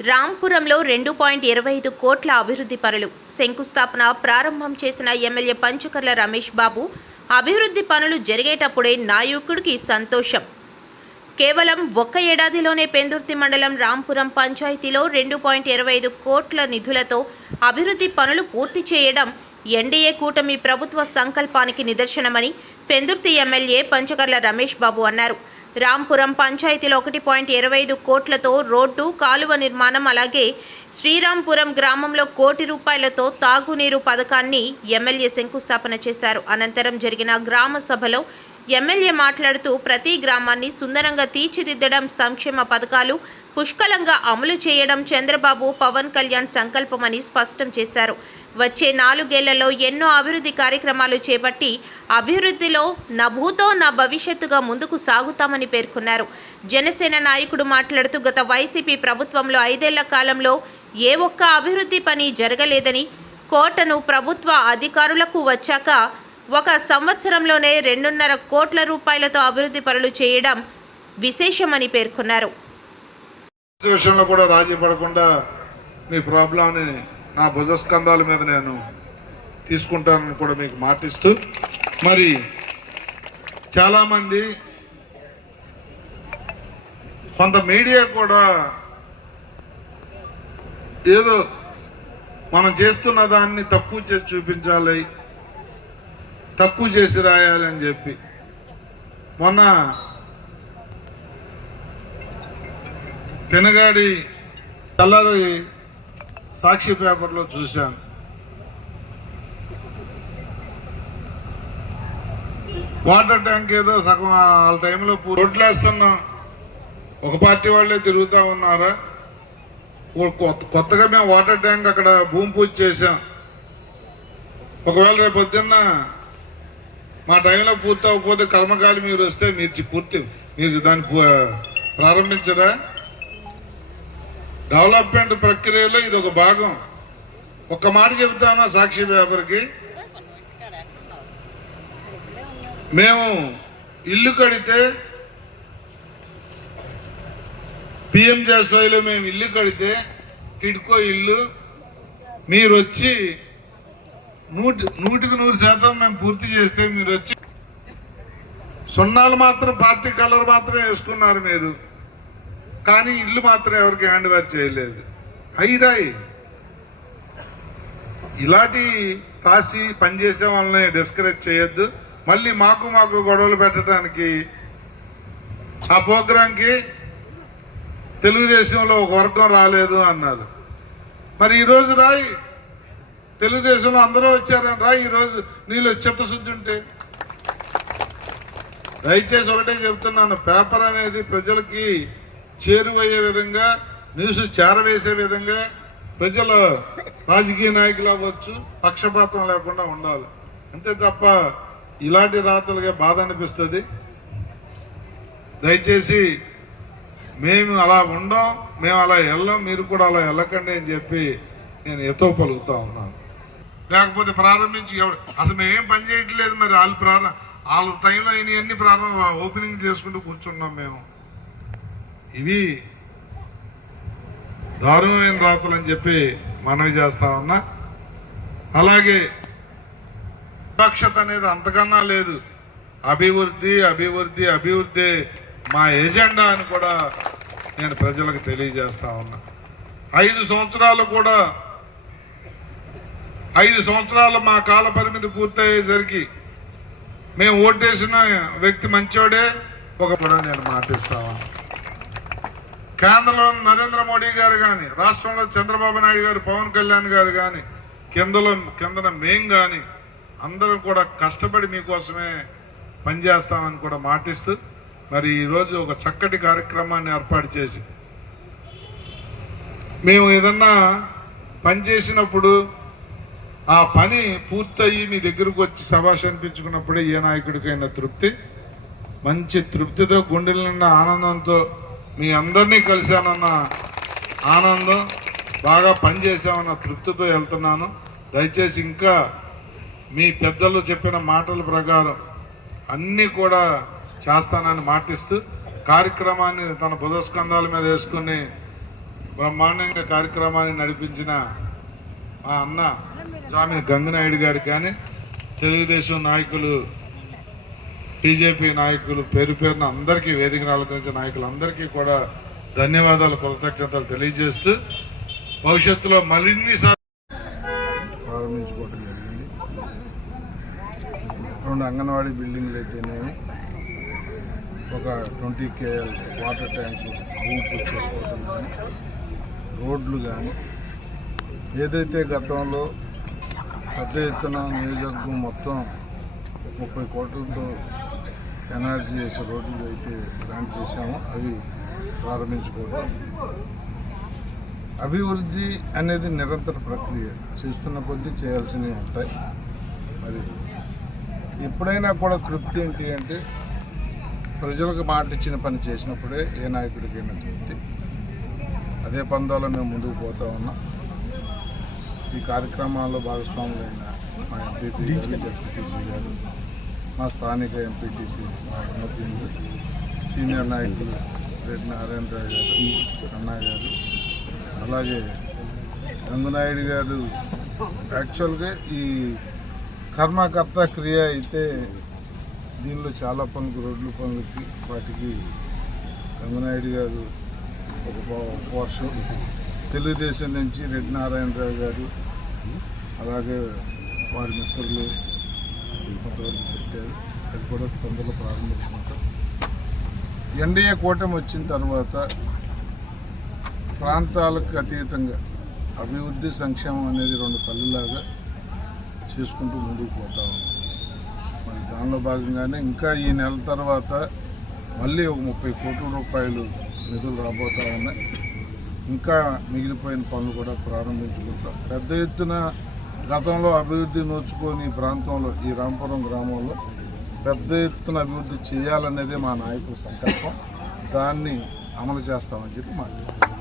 రాంపురంలో రెండు పాయింట్ ఇరవై ఐదు కోట్ల అభివృద్ధి పనులు. శంకుస్థాపన ప్రారంభం చేసిన ఎమ్మెల్యే పంచుకర్ల రమేష్ బాబు అభివృద్ధి పనులు జరిగేటప్పుడే నాయకుడికి సంతోషం. కేవలం ఒక్క ఏడాదిలోనే పెందుర్తి మండలం రాంపురం పంచాయతీలో రెండు పాయింట్ ఇరవై ఐదు కోట్ల నిధులతో అభివృద్ధి పనులు పూర్తి చేయడం ఎన్డీఏ కూటమి ప్రభుత్వ సంకల్పానికి నిదర్శనమని పెందుర్తి ఎమ్మెల్యే పంచకర్ల రమేష్ బాబు అన్నారు. రాంపురం పంచాయతీలో ఒకటి పాయింట్ ఇరవై ఐదు కోట్లతో రోడ్డు కాలువ నిర్మాణం అలాగే శ్రీరాంపురం గ్రామంలో కోటి రూపాయలతో తాగునీరు పథకాన్ని ఎమ్మెల్యే శంకుస్థాపన చేశారు. అనంతరం జరిగిన గ్రామ సభలో ఎమ్మెల్యే మాట్లాడుతూ ప్రతి గ్రామాన్ని సుందరంగా తీర్చిదిద్దడం సంక్షేమ పథకాలు పుష్కలంగా అమలు చేయడం చంద్రబాబు పవన్ కళ్యాణ్ సంకల్పమని స్పష్టం చేశారు. వచ్చే నాలుగేళ్ళలో ఎన్నో అభివృద్ధి కార్యక్రమాలు చేపట్టి అభివృద్ధిలో నా భూతో నా భవిష్యత్తుగా ముందుకు సాగుతామని పేర్కొన్నారు. జనసేన నాయకుడు మాట్లాడుతూ గత వైసీపీ ప్రభుత్వంలో ఐదేళ్ళ కాలంలో ఏ ఒక్క అభివృద్ధి పని జరగలేదని కోటను ప్రభుత్వ అధికారులకు వచ్చాక ఒక సంవత్సరంలోనే రెండున్నర కోట్ల రూపాయలతో అభివృద్ధి పనులు చేయడం విశేషమని పేర్కొన్నారు. విషయంలో కూడా రాజీ పడకుండా మీ ప్రాబ్లంని నా భుజస్కంధాల మీద నేను తీసుకుంటానని కూడా మీకు మాటిస్తూ మరి చాలామంది కొంత మీడియా కూడా ఏదో మనం చేస్తున్న దాన్ని తక్కువ చేసి చూపించాలి తక్కువ చేసి రాయాలి అని చెప్పి. మొన్న పెనగాడి తెల్లరి సాక్షి పేపర్లో చూశాను. వాటర్ ట్యాంక్ ఏదో సగం వాళ్ళ టైంలో రోడ్లు వేస్తున్నాం ఒక పార్టీ వాళ్ళే తిరుగుతూ ఉన్నారా? కొత్త- కొత్తగా మేము వాటర్ ట్యాంక్ అక్కడ భూమి పూజ చేశాం. ఒకవేళ రేపు పొద్దున్న మా టైంలో పూర్తి అవ్వకపోతే కర్మకాలి మీరు వస్తే మీరు పూర్తి మీరు దాన్ని ప్రారంభించరా? డెవలప్మెంట్ ప్రక్రియలో ఇది ఒక భాగం. ఒక్క మాట చెబుతాను సాక్షి పేపర్కి? మేము ఇల్లు కడితే పిఎం జాస్వాయిలో మేము ఇల్లు కడితే టిడ్కో ఇల్లు మీరు వచ్చి నూటి నూటికి నూరు శాతం మేము పూర్తి చేస్తే మీరు వచ్చి సున్నాలు మాత్రం పార్టీ కలర్ మాత్రమే వేసుకున్నారు మీరు. కానీ ఇల్లు మాత్రం ఎవరికి హ్యాండ్ ఓవర్ చేయలేదు. హైరాయి ఇలాంటి రాసి పనిచేసే వాళ్ళని డిస్కరేజ్ చేయొద్దు. మళ్ళీ మాకు మాకు గొడవలు పెట్టడానికి ఆ ప్రోగ్రాంకి తెలుగుదేశంలో ఒక వర్గం రాలేదు అన్నారు. మరి ఈరోజు రాయి తెలుగుదేశంలో అందరూ వచ్చారని రా ఈరోజు నీళ్ళు చిత్తశుద్ధి ఉంటే. దయచేసి ఒకటే చెప్తున్నాను పేపర్ అనేది ప్రజలకి చేరువయ్యే విధంగా న్యూస్ చేరవేసే విధంగా ప్రజల రాజకీయ నాయకులు అవ్వచ్చు పక్షపాతం లేకుండా ఉండాలి. అంతే తప్ప ఇలాంటి రాతలుగా బాధ అనిపిస్తుంది. దయచేసి మేము అలా ఉండం మేము అలా వెళ్ళం మీరు కూడా అలా వెళ్ళకండి అని చెప్పి నేను ఎతో పలుకుతా ఉన్నాను. లేకపోతే ప్రారంభించి ఎవరు? అసలు మేమేం పని చేయట్లేదు మరి వాళ్ళు ప్రారంభ వాళ్ళ టైంలో అయిన అన్ని ప్రారంభ ఓపెనింగ్ చేసుకుంటూ కూర్చున్నాం మేము. ఇవి దారుణమైన రాతలు అని చెప్పి మనవి చేస్తా ఉన్నా. అలాగే వివక్షత అనేది అంతకన్నా లేదు. అభివృద్ధి అభివృద్ధి అభివృద్ధి మా ఎజెండా అని కూడా నేను ప్రజలకు తెలియజేస్తా ఉన్నా. ఐదు సంవత్సరాలు కూడా ఐదు సంవత్సరాలు మా కాల పరిమితి పూర్తయ్యేసరికి మేము ఓటేసిన వ్యక్తి మంచోడే ఒక కూడా నేను మాటిస్తావా? కేంద్రంలో నరేంద్ర మోడీ గారు కానీ రాష్ట్రంలో చంద్రబాబు నాయుడు గారు పవన్ కళ్యాణ్ గారు కానీ కిందలో కిందన మేం కానీ అందరం కూడా కష్టపడి మీకోసమే పనిచేస్తామని కూడా మాటిస్తూ మరి ఈరోజు ఒక చక్కటి కార్యక్రమాన్ని ఏర్పాటు చేసి మేము ఏదన్నా పని చేసినప్పుడు ఆ పని పూర్తయి మీ దగ్గరకు వచ్చి సభాష్ అనిపించుకున్నప్పుడే ఏ నాయకుడికైనా తృప్తి? మంచి తృప్తితో గుండెల నిండా ఆనందంతో మీ అందరినీ కలిశానన్న ఆనందం బాగా పనిచేశామన్న తృప్తితో వెళ్తున్నాను. దయచేసి ఇంకా మీ పెద్దలు చెప్పిన మాటల ప్రకారం అన్నీ కూడా చేస్తానని మాటిస్తూ కార్యక్రమాన్ని తన బుధస్కంధాల మీద వేసుకుని బ్రహ్మాండంగా కార్యక్రమాన్ని నడిపించిన మా అన్న స్వామి గంగనాయుడు గారికి కానీ తెలుగుదేశం నాయకులు బీజేపీ నాయకులు పేరు పేరున అందరికీ వేదికను అలంకరించిన నాయకులందరికీ కూడా ధన్యవాదాలు కృతజ్ఞతలు తెలియజేస్తూ భవిష్యత్తులో మరిన్ని ప్రారంభించుకోవటం జరిగింది. రెండు అంగన్వాడీ బిల్డింగ్లు అయితేనేమి ఒక ట్వంటీ కేఎల్ వాటర్ ట్యాంక్ భూమి చేసుకోవటం కానీ రోడ్లు కానీ ఏదైతే గతంలో పెద్ద ఎత్తున నియోజకవర్గం మొత్తం ముప్పై కోట్లతో ఎన్ఆర్జీఎస్ చేసే రోడ్లు అయితే గ్రాంట్ చేశామో అవి ప్రారంభించుకోవడం. అభివృద్ధి అనేది నిరంతర ప్రక్రియ. చేస్తున్న కొద్దీ చేయాల్సినవి ఉంటాయి. మరి ఎప్పుడైనా కూడా తృప్తి ఏంటి అంటే ప్రజలకు మాట ఇచ్చిన పని చేసినప్పుడే ఏ నాయకుడికైనా తృప్తి. అదే పందాలో మేము ముందుకు పోతా ఉన్నాం. ఈ కార్యక్రమాల్లో భాగస్వాములైన మా ఎంపీపీ ఎంపీటీసీ గారు మా స్థానిక ఎంపీటీసీ మా ఉన్నతీయులు సీనియర్ నాయకులు రెడ్డి నారాయణరావు గారు అన్నా గారు అలాగే గంగునాయుడు గారు. యాక్చువల్గా ఈ కర్మకర్త క్రియ అయితే దీనిలో చాలా పనులు రోడ్లు పనులకి వాటికి రంగనాయుడు గారు ఒక పోర్షన్ తెలుగుదేశం నుంచి రెడ్డి నారాయణరావు గారు అలాగే వారి మిత్రులు కొంతవరకు పెట్టారు. అది కూడా తొందరలో ప్రారంభించుకుంటాం ఎన్డీఏ కూటమి వచ్చిన తర్వాత ప్రాంతాలకు అతీతంగా అభివృద్ధి సంక్షేమం అనేది రెండు కళ్ళులాగా చేసుకుంటూ ముందుకు పోతా ఉన్నాం మరి దానిలో భాగంగానే ఇంకా ఈ నెల తర్వాత మళ్ళీ ఒక ముప్పై కోట్ల రూపాయలు నిధులు రాబోతా ఉన్నాయి. ఇంకా మిగిలిపోయిన పనులు కూడా ప్రారంభించుకుంటాం. పెద్ద ఎత్తున గతంలో అభివృద్ధి నోచుకొని ప్రాంతంలో ఈ రాంపురం గ్రామంలో పెద్ద ఎత్తున అభివృద్ధి చేయాలనేదే మా నాయకుల సంకల్పం. దాన్ని అమలు చేస్తామని చెప్పి మాట్లాడుతున్నాం